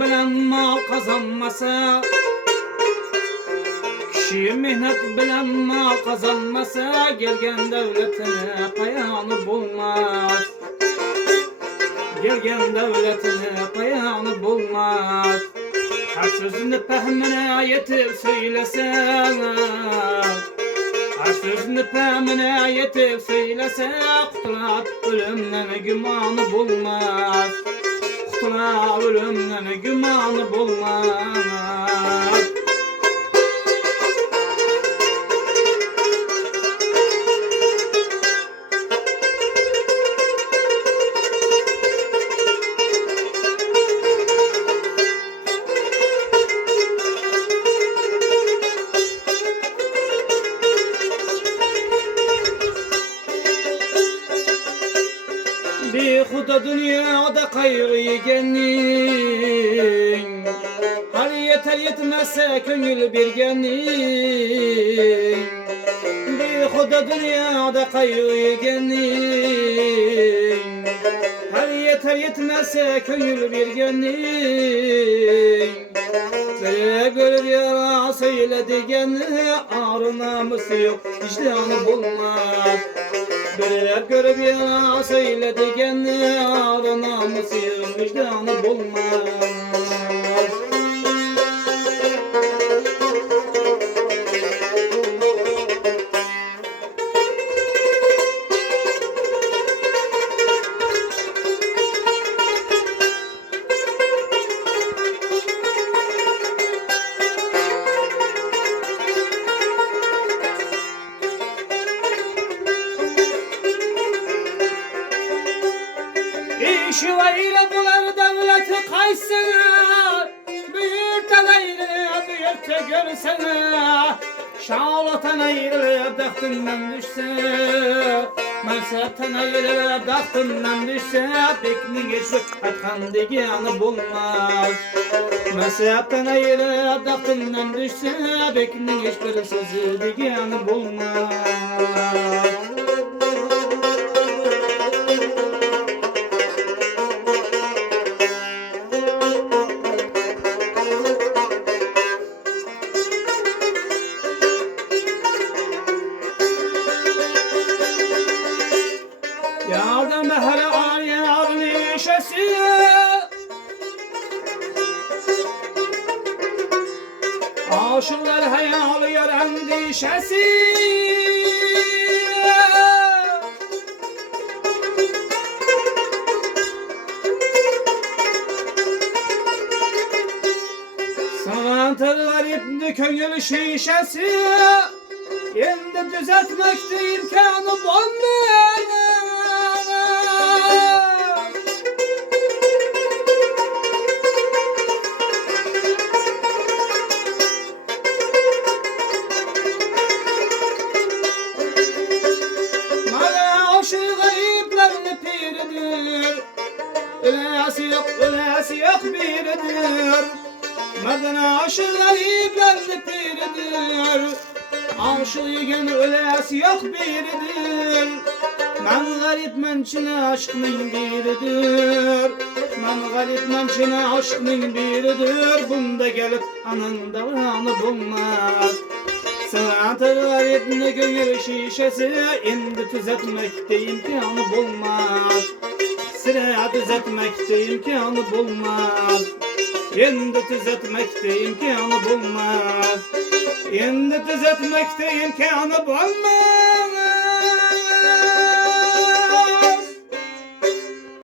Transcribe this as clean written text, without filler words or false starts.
bilen mal kazanmasa, kişi mehnat bilen mal kazanmasa, gelgen devletine payanı bulmaz. Gelgen devletine payanı bulmaz. Her sözünü fehmine yetip söylesen, her sözünü fehmine yetip söylese, kutular ölümden gümanı bulmaz. Kutular ölümden gümanı bulmaz. Bir huda dünyada kaygı yegenin, hal yeter yetmezse köngül birgenin. Bir huda dünyada kaygı yegenin, hal yeter yetmezse köngül birgenin. Göre yara söyledigeni ağrı namusu yok, vicdanı bulmaz. Göre bir yana söylediğin ağrı namusu vicdanı bulmaz. Şivayla bular devleti kaysana, büyürten ayrılıp büyürte görsene. Şağlatan ayrılıp dağıtından düşse, mezhepten ayrılıp dağıtından düşse, bekni geçmek atkan diyanı bulmaz. Mezhepten ayrılıp dağıtından düşse, bekni geçmek sözü diyanı bulmaz. Yardım her ayar neşesi, aşıklar hayal yar endişesi. Sanatırlar ipni köngül şişesi, endi düzeltmekte imkanı bulmuyor. Ölesi yok biridir, Merdana aşık gariplerle piridir. Aşık yigen ölesi yok biridir. Men garip mençine aşkının biridir. Men garip mençine aşkının biridir. Bunda gelip anın davranı bulmaz. Sanatır garipni gönül şişesi, indi düzeltmekte imkanı bulmaz. Sıra düzeltmekte imkanı bulmaz. Endi düzeltmekte imkanı bulmaz. Endi düzeltmekte imkanı bulmaz.